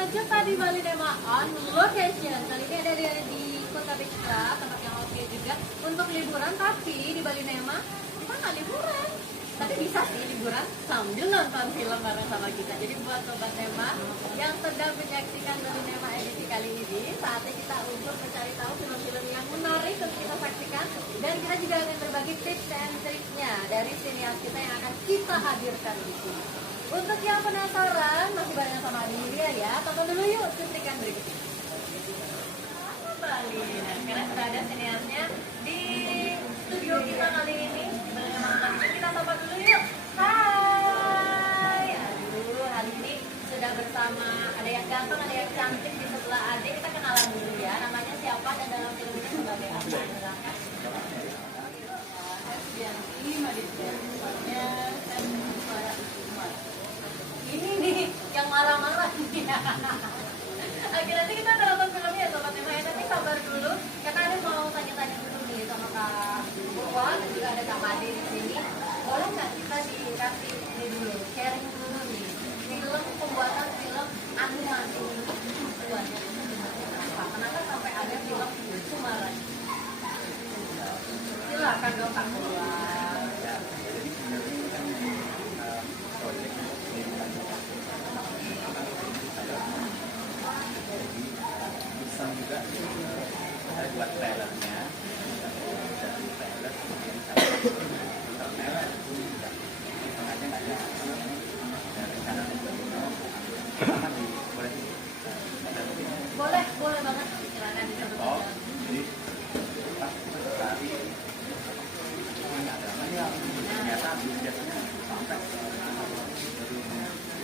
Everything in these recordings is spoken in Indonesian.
Jumpa di Bali Nema on location. Kali ini ada di Kota Bikra, tempat yang oke juga untuk liburan. Tapi di Bali Nema kita nggak liburan, tapi bisa sih liburan sambil nonton film bareng sama kita. Jadi buat sobat Nema yang sedang menyaksikan Bali Nema edisi kali ini, saatnya kita untuk mencari tahu film-film yang menarik untuk kita saksikan. Dan kita juga akan berbagi tips dan triknya dari sinias kita yang akan kita hadirkan di sini. Untuk yang penasaran, masih barengan sama Amelia ya. Tonton dulu yuk cuplikan berikut ini. Kembali, nah sekarang sudah ada siniasnya di studio kita kali ini. Kita sapa dulu yuk. Hai. Aduh, hari ini sudah bersama ada yang ganteng, ada yang cantik di sebelah adik. Kita kenalan dulu ya. Namanya siapa dan dalam film ini sebagai apa? Silakan. Ini Maditya. Ini nih yang marah-marah. Oke, nanti kita akan nonton filmnya ya sobat Nema ya. Tapi sabar dulu, karena ada mau tanya-tanya dulu nih sama Kak Purwa dan juga ada Kak Made di sini. Boleh nggak kita dikasih ini dulu, sharing dulu nih film pembuatan film animasi tujuannya apa? Kenapa sampai ada film Sumaran? Silakan dong Kak Purwa. Juga saya buat trailernya dari trailer kemudian saya tengahnya nggak ada dari channel boleh banget silakan disebut. Jadi pas sekali nggak ada yang ternyata biasanya sampai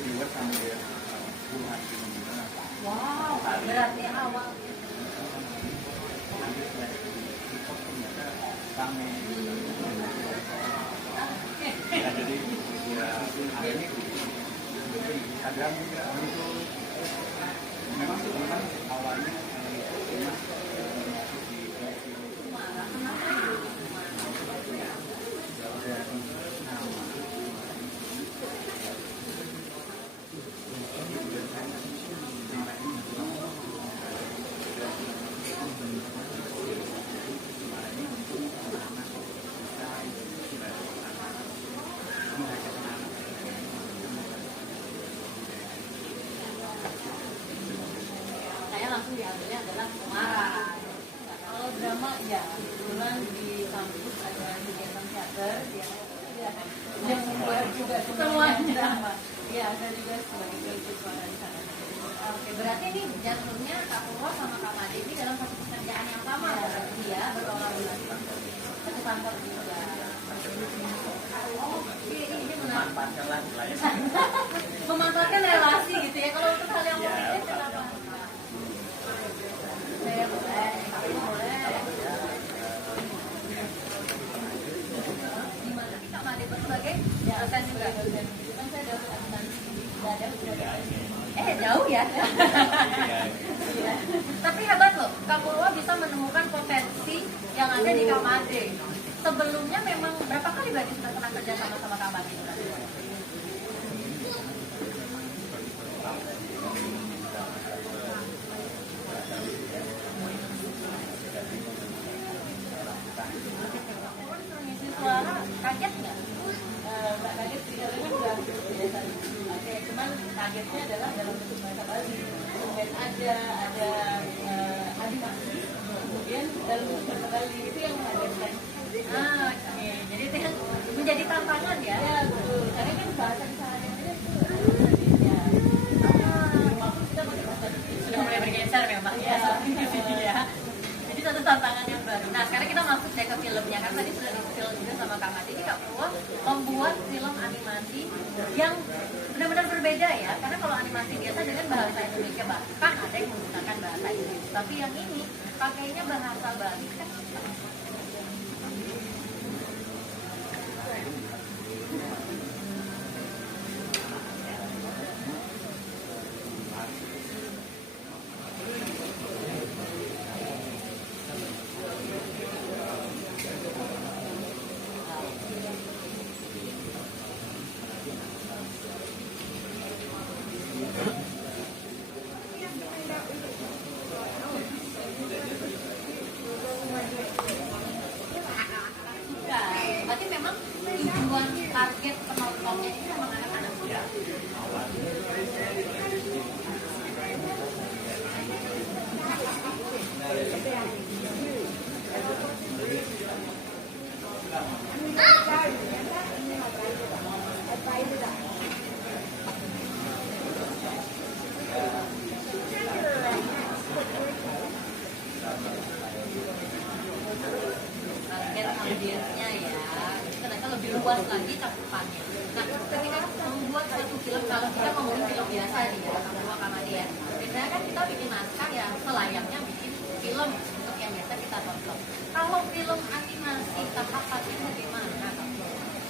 viewer sampai puluhan ribu. Wow, berarti awal rame. Ya, jadi ya akhirnya kadang itu memang awalnya langsung diambilnya adalah Sumaran. Kalau drama ya kebetulan di kampus ada kegiatan teater yang membuat juga semuanya drama. Iya, ada juga sebagai pelukis suara di sana. Oke, berarti ini jatuhnya Kak Purwa sama Kak Made ini dalam satu pekerjaan yang sama berarti ya, berkolaborasi satu kantor juga. Oke, ini menarik. Memanfaatkan relasi gitu ya. Kalau untuk hal yang positif kenapa? Gimana sih Kak Made itu sebagai akan juga kan saya dapat akuntansi jauh ya. Tapi hebat loh, Kak Purwa bisa menemukan potensi yang ada di Kak Made. Sebelumnya memang berapa kali berarti sudah pernah kerja sama Kak Made? Kaget nggak? Nggak kaget sih, karena kan udah biasa. Oke, cuman kagetnya adalah dalam bentuk bahasa Bali. Kemudian ada animasi, kemudian dalam bentuk bahasa Bali itu yang mengagetkan. Oke, jadi itu yang menjadi tantangan ya? Ya betul, karena kan bahasa kesehariannya itu ya. Kita pakai bahasa sudah mulai bergeser memang ya. Jadi satu tantangan yang baru. Nah sekarang kita masuk deh ke filmnya, karena tadi sudah di-film juga sama Kak Made. Ini Kak Purwa membuat film animasi yang benar-benar berbeda ya. Karena kalau animasi biasa dengan bahasa Indonesia, bahkan ada yang menggunakan bahasa Inggris. Tapi yang ini pakainya bahasa Bali kan. lagi cakupannya. Nah, ketika kita membuat satu film, kalau kita ngomongin film biasa nih ya, sama dua Kamadian, biasanya kan kita bikin naskah ya selayaknya bikin film untuk yang biasa kita tonton. Kalau film animasi tahapannya bagaimana?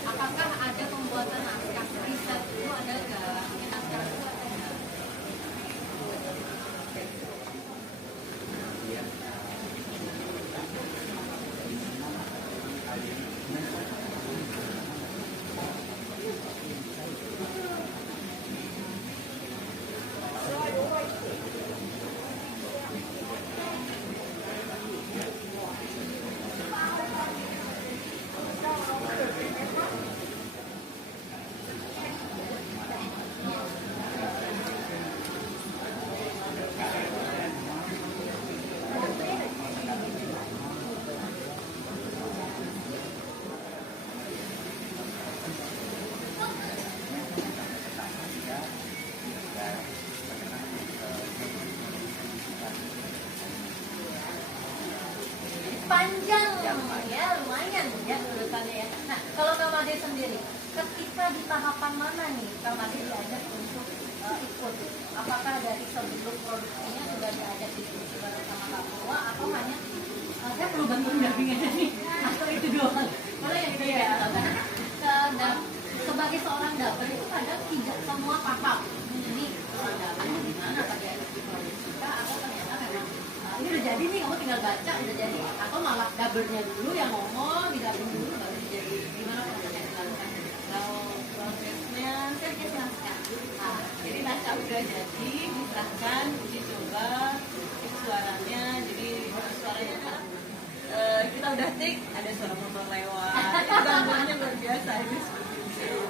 Apakah ada pembuatan naskah riset dulu, ada nggak? Mungkin naskah dulu ada nggak? Panjang ya, lumayan ya urutannya ya. Nah, kalau Kak Made sendiri, ketika di tahapan mana nih Kak Made diajak untuk ikut? Apakah dari sebelum produksinya sudah diajak diskusi bareng sama Kak Purwa, atau hanya saya perlu bantuan dampingannya nih, atau itu doang? Boleh ya kita ya, karena sebagai seorang dapur itu kadang tidak semua paham. Jadi dalamnya gimana tadi ada di produksi kah, atau ternyata memang ini udah jadi nih, kamu tinggal baca udah jadi, atau malah dabernya dulu yang ngomong, di dapur dulu baru jadi. Gimana prosesnya dilakukan? Kalau prosesnya saya bikin naskah. Jadi naskah udah jadi, disahkan, uji coba, cek suaranya. Jadi suaranya kan kita udah tik, ada suara motor lewat. Itu gangguannya luar biasa.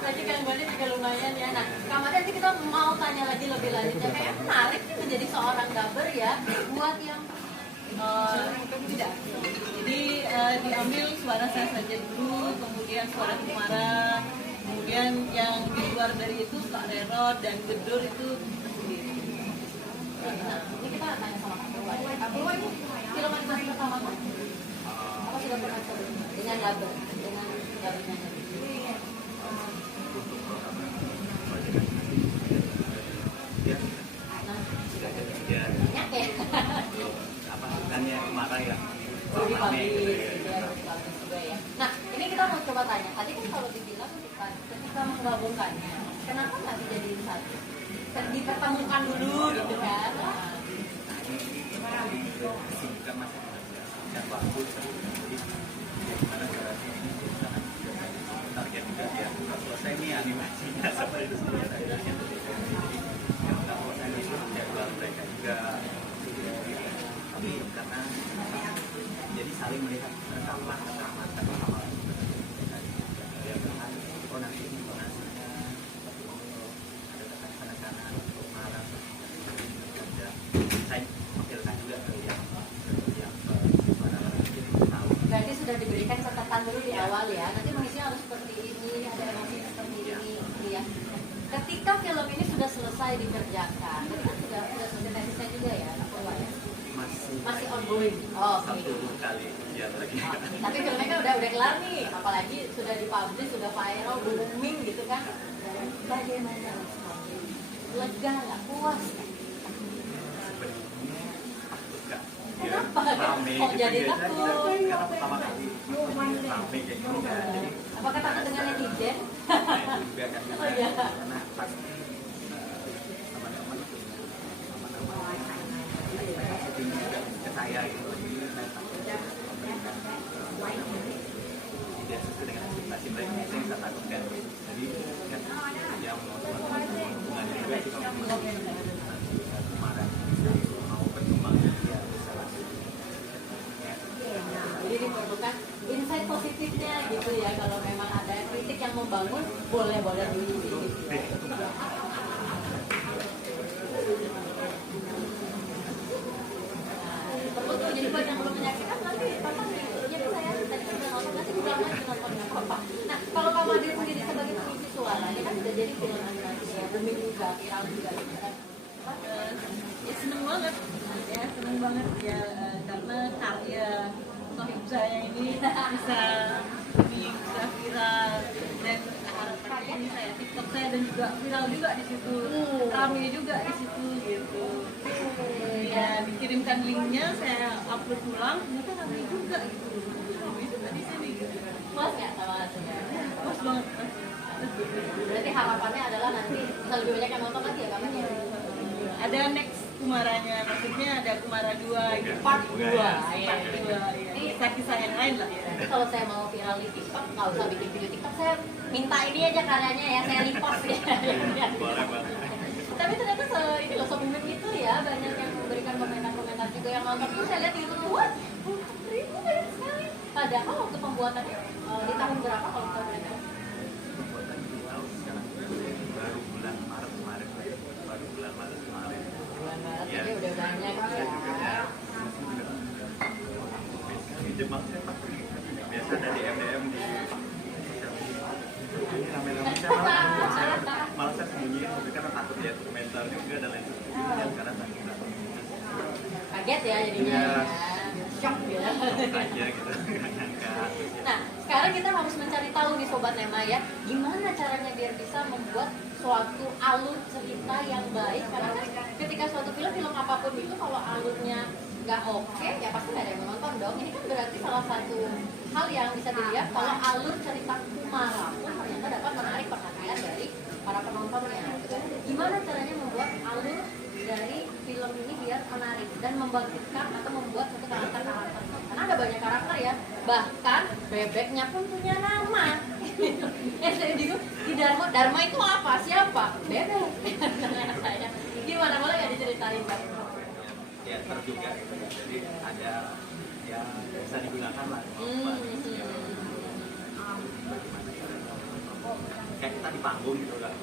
Berarti gangguannya juga lumayan ya. Nah, Kak Made, nanti kita mau tanya lagi lebih lanjutnya. Kayak menarik nih menjadi seorang daber ya, buat yang Tidak. Jadi diambil suara saya saja dulu, kemudian suara Kumara, kemudian yang di luar dari itu Pak Rerot dan Gedur itu sendiri. Nah, ini kita tanya sama Kak Purwa. Kak Purwa ini film animasi pertama kan? Apa sudah pernah coba dengan daber, dengan dabernya? Nah, banyak ya. Apa bukannya kemarin ya? Lebih bagus juga ya. Nah, ini kita mau coba tanya. Tadi kan kalau dibilang ketika menggabungkannya, kenapa nggak dijadiin satu? Dipertemukan dulu gitu kan? Kesibukan masing-masing yang bagus, jadi gimana caranya ini sangat target juga ya. Selesai nih animasinya sampai itu sebenarnya jadi yang nggak selesai itu jadwal mereka juga. Tapi karena jadi saling melihat rekaman sama dia kan oh nanti ini donasinya ada kanan untuk marah ada saya wakilkan juga ke yang mana jadi tahu. Berarti sudah diberikan catatan dulu di awal ya. Nanti mengisinya harus seperti ini, ada emosi seperti ini, gitu ya. Ketika film ini sudah selesai dikerjakan, itu kan sudah selesai tesisnya juga ya, Kak Purwa ya? Masih ongoing. Oh, satu kali ujian lagi. Tapi filmnya kan udah kelar nih, apalagi sudah dipublish, sudah viral, booming gitu kan. Bagaimana responnya? Lega nggak? Puas nggak? Kenapa? Rame Oh, gitu jadi ya. takut. Karena pertama kali rame kayak gini kan. Jadi Apakah takut dengan netizen? juga kan Oh, iya. karena pas teman-teman syuting juga ke saya gitu. Tidak sesuai dengan ekspektasi mereka, itu yang saya takutkan. Jadi kan yang mau hubungannya juga itu kalau kemarin mau berkembang ya bisa langsung. Jadi diperlukan insight positifnya gitu ya. Kalau memang ada kritik yang membangun, boleh diisi gitu ya. Perlu tuh, jadi buat yang belum menyaksikan nanti Papa ya bisa ya. Tadi kan udah nonton, nanti juga lagi nonton dengan Papa. Nah, kalau Kak Made sendiri sebagai pengisi suara, ini kan sudah jadi film animasi ya, booming juga, viral juga gitu kan. Ya seneng banget ya karena karya sohib saya ini bisa viral dan ini saya TikTok saya dan juga viral juga di situ, rame juga di situ gitu. Ya dikirimkan linknya, saya upload ulang, ternyata rame juga gitu. Rame juga di sini gitu. Puas nggak sama hasilnya? Puas banget. Berarti harapannya adalah nanti bisa lebih banyak yang nonton lagi ya kamarnya? Ada next Kumaranya, maksudnya ada Kumara 2 gitu. Part 2 ya. Part 2 ya. Kisah-kisah yang lain lah ya. Nanti kalau saya mau viral di TikTok, nggak usah bikin video TikTok, saya minta ini aja karyanya ya, saya repost ya. Boleh banget. Tapi ternyata ini loh, sebelum itu ya banyak yang memberikan komentar-komentar juga yang nonton itu saya lihat di YouTube, wah, 40.000 banyak sekali. Padahal waktu pembuatannya di tahun berapa kalau kita boleh tahu? Pembuatan di tahun sekarang baru bulan Maret kemarin. Bulan Maret Iya. jadi udah banyak ya. Di Jepang saya pasti biasa ada di MDM di ini rame-rame saya malah saya sembunyiin tapi karena takut ya komentar juga dan lain sebagainya karena takut Kaget ya jadinya. Iya. Shock ya. aja gitu nggak nyangka. Nah, sekarang kita harus mencari tahu nih Sobat Nema ya, gimana caranya biar bisa membuat suatu alur cerita yang baik. Karena kan ketika suatu film apapun itu kalau alurnya nggak oke, ya pasti nggak ada yang menonton dong. Ini kan berarti salah satu hal yang bisa dilihat kalau alur cerita Kumara pun ternyata dapat menarik perhatian dari para penontonnya. Gimana caranya membuat alur dari film ini biar menarik dan membangkitkan atau membuat satu karakter-karakter, karena ada banyak karakter ya, bahkan bebeknya pun punya nama. Ya saya bingung, di Dharma itu apa, siapa? Bebek. Anak saya gimana, boleh nggak diceritain Pak? Ya terjuga jadi ada yang bisa digunakan lah bagaimana kayak kita di panggung gitu kan,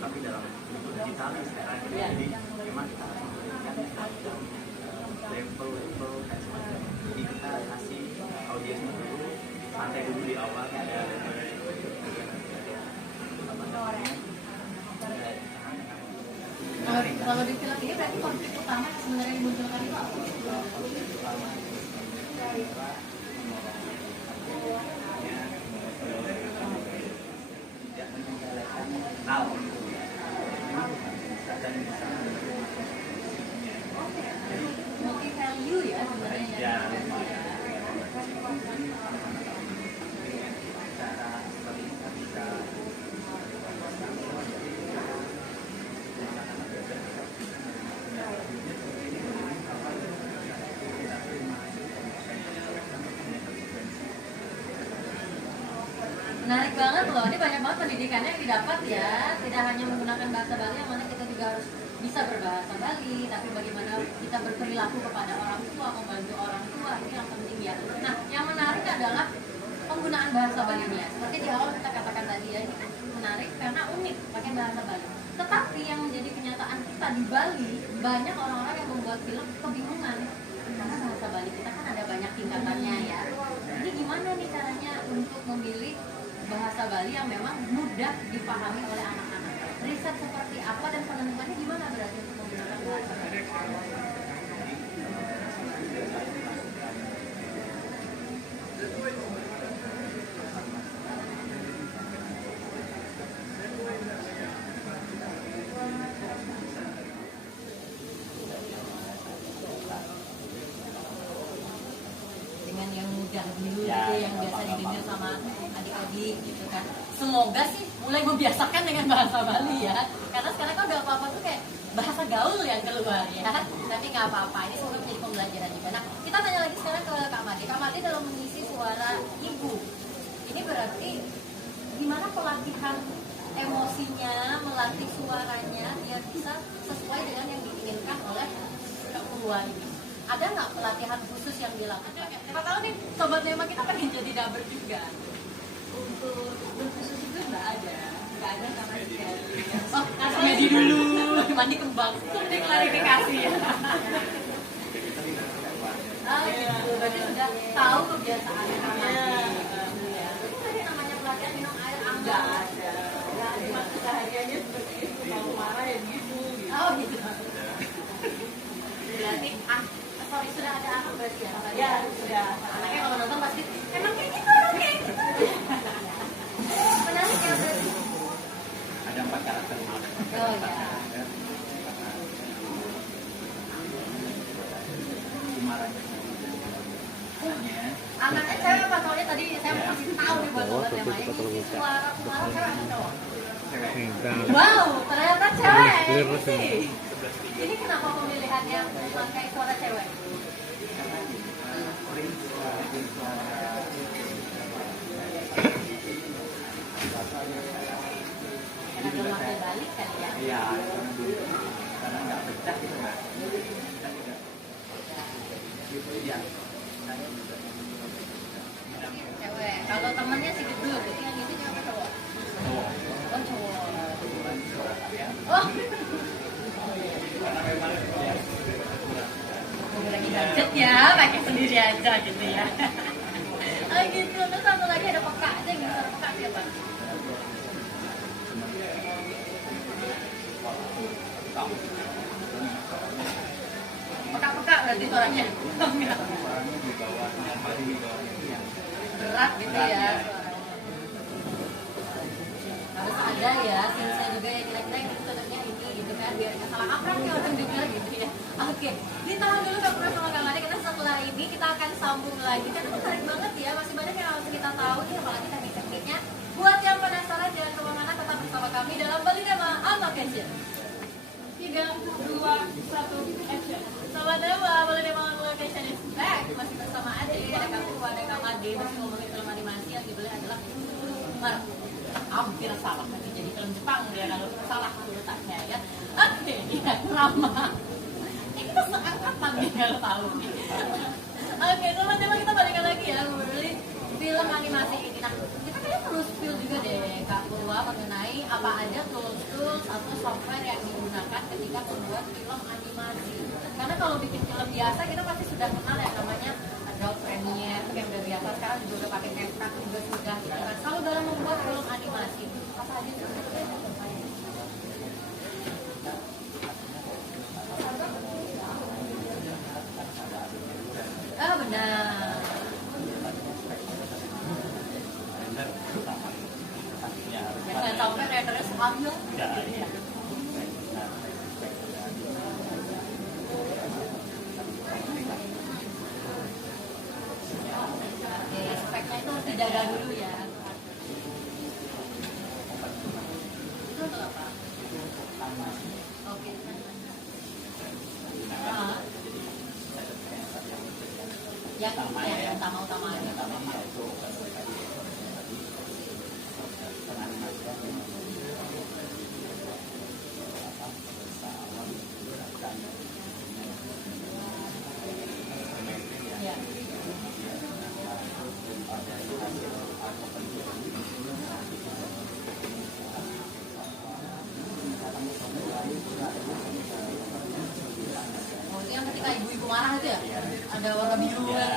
tapi dalam bentuk digital nih sekarang gitu. Jadi memang kita harus memberikan level kayak semacam jadi kita kasih audiens dulu santai dulu di awal ya. Kalau di film ini berarti konflik utama yang sebenarnya dimunculkan itu apa? Multi value ya sebenarnya ya. Menarik banget loh, ini banyak banget pendidikannya yang didapat ya. Tidak hanya menggunakan bahasa Bali, yang mana kita juga harus bisa berbahasa Bali, tapi bagaimana kita berperilaku kepada orang tua, membantu orang tua, ini yang penting ya. Nah, yang menarik adalah penggunaan bahasa Balinya. Seperti di awal kita katakan tadi ya, ini kan menarik karena unik pakai bahasa Bali. Tetapi yang menjadi kenyataan kita di Bali, banyak orang-orang yang membuat film kebingungan karena bahasa Bali kita kan ada banyak tingkatannya ya. Jadi gimana nih caranya untuk memilih bahasa Bali yang memang mudah dipahami oleh anak-anak? Riset seperti apa dan penentuannya gimana berarti untuk menggunakan bahasa Bali? Dengan yang mudah dulu Ya, gitu, yang biasa didengar sama adik-adik gitu kan. Semoga sih mulai membiasakan dengan bahasa Bali ya, karena sekarang kan udah apa-apa tuh kayak bahasa gaul yang keluar ya. Tapi nggak apa-apa, ini semoga menjadi pembelajaran juga. Nah, kita tanya lagi sekarang ke Kak Made. Kak Made dalam mengisi suara ibu, ini berarti gimana pelatihan emosinya, melatih suaranya biar bisa sesuai dengan yang diinginkan oleh keluar ini? Ada nggak pelatihan khusus yang dilakukan? Siapa tahu nih Sobat Nema kita pengen jadi dubber juga. Untuk khusus itu nggak ada sama sekali. Oh, mandi dulu, mandi kembang. Sudah klarifikasi ya. Ah, gitu. Berarti sudah tahu kebiasaan namanya. Itu tadi namanya pelatihan minum air Nggak anggar. ada. Cuma kesehariannya seperti itu, kalau marah ya gitu. Oh gitu. Berarti sorry sudah ada anak berarti ya? Ya, Oh ya. Anaknya cewek apa cowoknya tadi saya mau kasih tahu nih buat sobat yang lain. Suara cewek atau cowok? Wow, ternyata cewek. Ini sih. Ini kenapa pemilihannya memakai suara cewek? Karena belum mampu balik kali ya? Iya, karena nggak pecah gitu kan. Iya. Cewek. Kalau temennya si Gedul, itu yang itu cewek atau cowok? Oh cowok. Oh. Lagi gadget ya, pakai sendiri aja gitu ya. Oh gitu. Terus satu lagi ada peka aja gitu, ada peka siapa? Peka-peka berarti suaranya. Berat gitu ya. Harus ada ya, saya juga ya kira-kira yang sebenarnya ini gitu kan, biar nggak salah kaprah ya orang juga gitu ya. Oke, ditahan dulu Kak Pura sama Kang Ade, karena setelah ini kita akan sambung lagi karena menarik banget ya, masih banyak yang harus kita tahu nih, apalagi teknik-tekniknya. Buat yang penasaran jangan kemana-mana, tetap bersama kami dalam Bali Dama Alma Fashion. 3, 2, 1, action. Selamat Dama, Bali Dama Alma Fashion is back. Masih bersama Ade, ada kamu, ada Kang Ade, masih ngomongin film animasi yang dibeli adalah hampir salah nanti jadi film Jepang ya kalau salah letaknya ya. Oke, ya drama. Ini kita seangkatan nih kalau tahu nih. Oke, teman-teman kita balikan lagi ya membeli film animasi ini. Nah, kita kayaknya perlu spill juga deh Kak Purwa mengenai apa aja tools atau software yang digunakan ketika membuat film animasi. Karena kalau bikin film biasa kita pasti sudah kenal ya namanya Adobe Premiere yang udah biasa, sekarang juga udah pakai CapCut juga sudah gitu kan. Kalau dalam membuat film animasi apa aja sih? Ah benar. Jangan sampai rendernya sehamil. Speknya itu harus dijaga dulu ya. Itu untuk apa? Oke. Yang utama-utamanya. Ya. Oh, itu yang ketika ibu-ibu marah itu ya? Ada warna biru ya.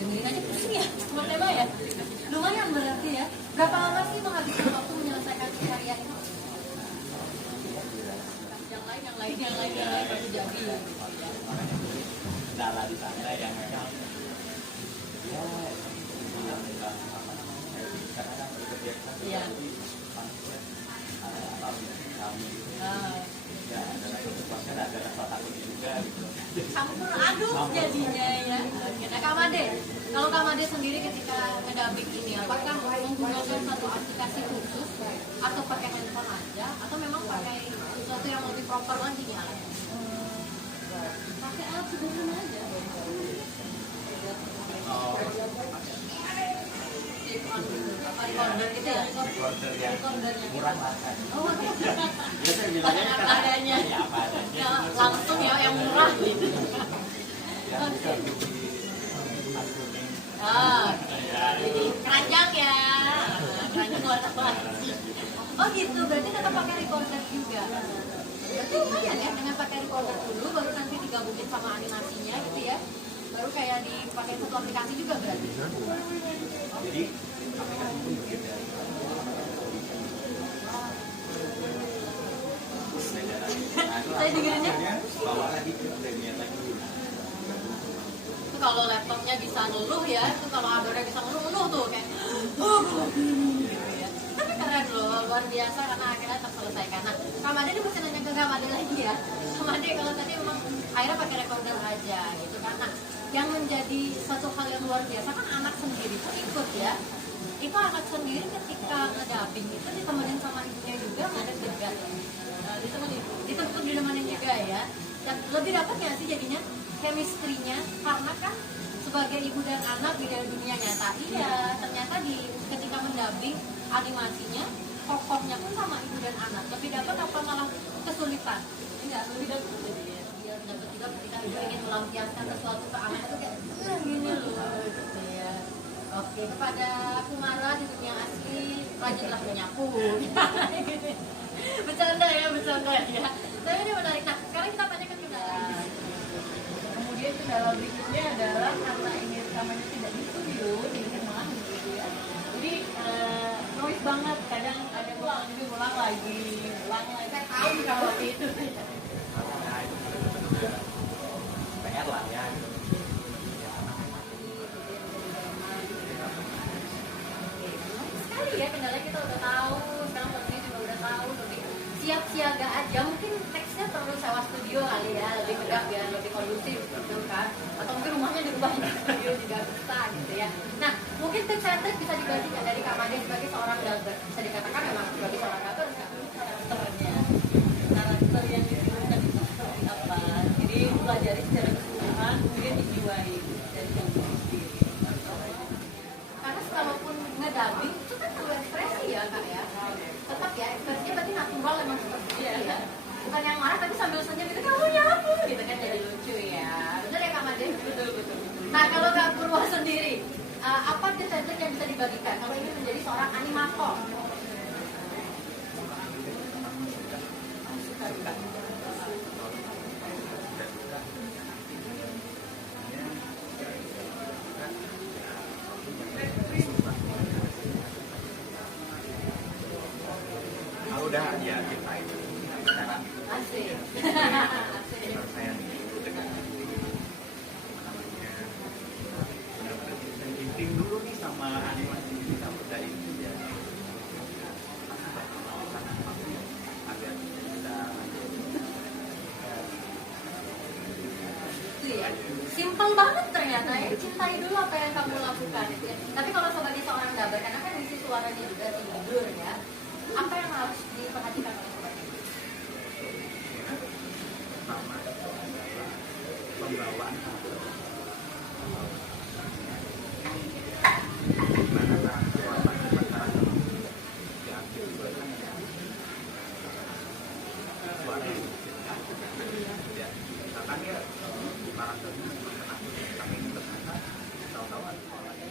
Dengerin aja pusing ya, cuma tema ya. Lumayan berarti ya. Berapa lama sih menghabiskan waktu menyelesaikan karya ini? Yang lain baru jadi. Kendala di sana yang memang Iya. ada rasa takut juga gitu. Campur aduk jadinya ya. Nah Kak Made, kalau Kak Made sendiri ketika ngedubbing ini, apakah menggunakan satu aplikasi khusus atau pakai handphone aja, atau memang pakai sesuatu yang lebih proper lagi nih alatnya? Pakai alat sederhana aja. Apa recorder gitu ya? Recorder yang murah lah kan. Oh, Biasa bilangnya apa kan adanya. ya apa adanya. Ya, langsung ya yang murah gitu. Yang bisa di kuning. Oh, jadi keranjang ya. Keranjang warna-warni. Oh gitu, berarti tetap pakai recorder juga. Berarti lumayan ya dengan pakai recorder dulu, baru nanti digabungin sama animasinya gitu ya. Baru kayak dipakai satu aplikasi juga berarti. Jadi aplikasi pun berbeda. Saya dengarnya. bawa lagi ke dunia lagi. Itu kalau laptopnya bisa ngeluh ya, itu kalau hardware bisa ngeluh tuh kayak gitu ya. Tapi keren loh, luar biasa karena akhirnya terselesaikan. Nah, Kak Made ini mesti nanya ke Kak Made lagi ya. Kak Made kalau tadi memang akhirnya pakai recorder aja gitu kan. Nah, yang menjadi satu hal yang luar biasa kan anak sendiri tuh ikut ya. Itu anak sendiri ketika ngedubbing itu ditemenin sama ibunya juga nggak deg-degan. Ditemenin juga ya. Dan lebih dapat nggak sih jadinya chemistry-nya karena kan sebagai ibu dan anak di dalam dunia nyata iya ternyata ketika mendubbing animasinya tokohnya pun sama ibu dan anak lebih dapat apa malah kesulitan enggak lebih dapat jadi ya biar dapat juga ketika ibu ingin melampiaskan sesuatu ke anak itu kayak gini loh gitu ya. Oke, kepada Kumara di dunia asli rajinlah menyapu. Bercanda ya tapi ini menarik. Nah sekarang kita tanyakan ke Nara. Kemudian kendala berikutnya adalah karena ini rekamannya tidak di studio, di rumah gitu ya. Jadi noise banget, kadang ada ulang lagi. Saya tahu kalau itu. PR lah ya. Sekali ya kendala kita udah tahu, sekarang Mbak juga udah tahu, lebih siap siaga aja. Mungkin teksnya perlu sewa studio kali ya, lebih megah biar lebih kondusif gitu kan. Atau mungkin rumahnya dirubah jadi studio juga bisa gitu ya. Nah mungkin tips and trick bisa dibagikan dari Kak Made sebagai seorang dubber. Bisa dikatakan memang sebagai seorang dubber Karakter yang diturunkan itu seperti apa. Jadi pelajari secara keseluruhan, kemudian dijiwai dari yang sendiri. karena sekalipun ngedubbing itu kan perlu ekspresi ya Kak ya. Tetap ya ekspresinya berarti natural emang seperti itu ya. Bukan yang marah tapi sambil senyum gitu kamu nyapu gitu kan jadi lucu ya. Bener ya Kak Made? Betul. Nah kalau Kak Purwa sendiri apa tips and trick yang bisa dibagikan kalau ingin menjadi seorang animator? Udah ya kita itu sekarang Asik. saya itu dengan benar-benar thinking dulu nih sama animasi kita dari itu ya agar kita Itu ya. Simpel banget ternyata ya. Cintai dulu apa yang kamu lakukan gitu ya. Tapi kalau sebagai seorang dubber karena kan isi suaranya juga tidur ya. Apa yang harus diperhatikan oleh sobat ini? pertama pembawaan gimana karakter yang dibuatkan suara ya karena dia karakternya tapi ternyata tahu-tahu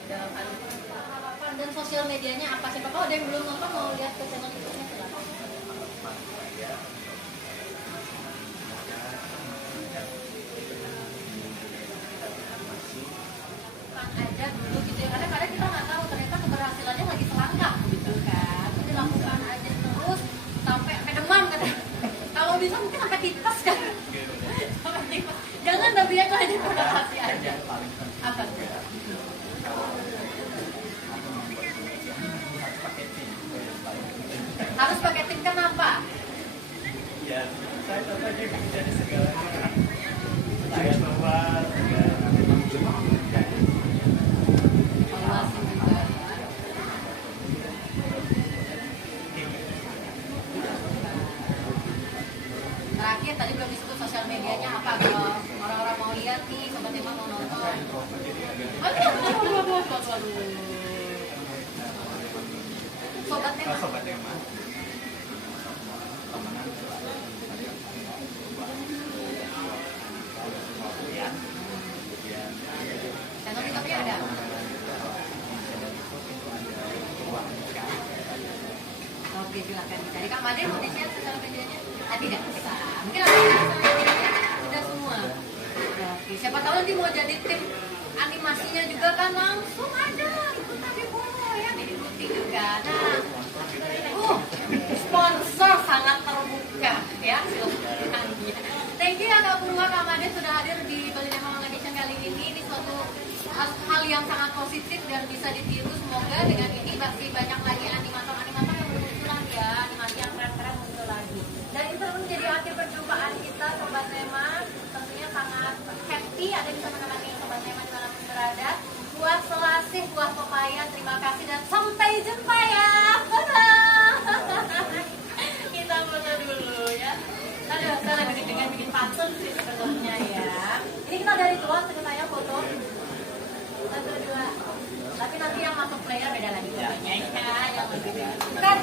Dalam harapan dan sosial medianya apa sih? Kalau ada yang belum nonton mau lihat ke channel YouTube-nya silakan. Lakukan aja dulu gitu ya. Kadang-kadang kita nggak tahu ternyata keberhasilannya lagi selangkah gitu kan. Jadi lakukan aja terus sampai demam katanya. Kalau bisa mungkin sampai tipes kan. Sampai tipes. Jangan tapi itu aja presentasi aja. Apa? Harus pakai tim kenapa? ya saya coba juga dari segalanya saya coba Evaluasi juga ya. Terakhir tadi belum disebut sosial medianya apa kalau orang-orang mau lihat nih sobat Emma mau nonton. Aduh. Sobat Emma. sobat Emma Channel YouTube-nya ada. Oke silakan dicari. Kak Made mau di-share sosial medianya? Tidak bisa. Mungkin ada yang sosial medianya udah semua. Oke, siapa tahu nanti mau jadi tim animasinya juga kan langsung ada ikutan di bawah ya diikuti juga. Nah, sponsor sangat terbuka ya silakan. nggak buruan Ramadan sudah hadir di Bali Memang Edition kali ini. Ini suatu hal yang sangat positif dan bisa ditiru. Semoga dengan ini masih banyak lagi animator-animator yang bermunculan ya, animasi yang keren-keren muncul lagi. Dan itu menjadi akhir perjumpaan kita Sobat Nema. Tentunya sangat happy ada bisa menemani Sobat Nema dimanapun berada. Buah selasih, buah pepaya, terima kasih dan sampai jumpa ya. Bye. Kita foto dulu ya. Aduh, saya lagi deg-degan bikin pantun sih sebetulnya ya. Ini kita dari luar ceritanya foto. Satu, dua. Tapi nanti yang masuk player beda lagi fotonya ya. Yang lebih kan.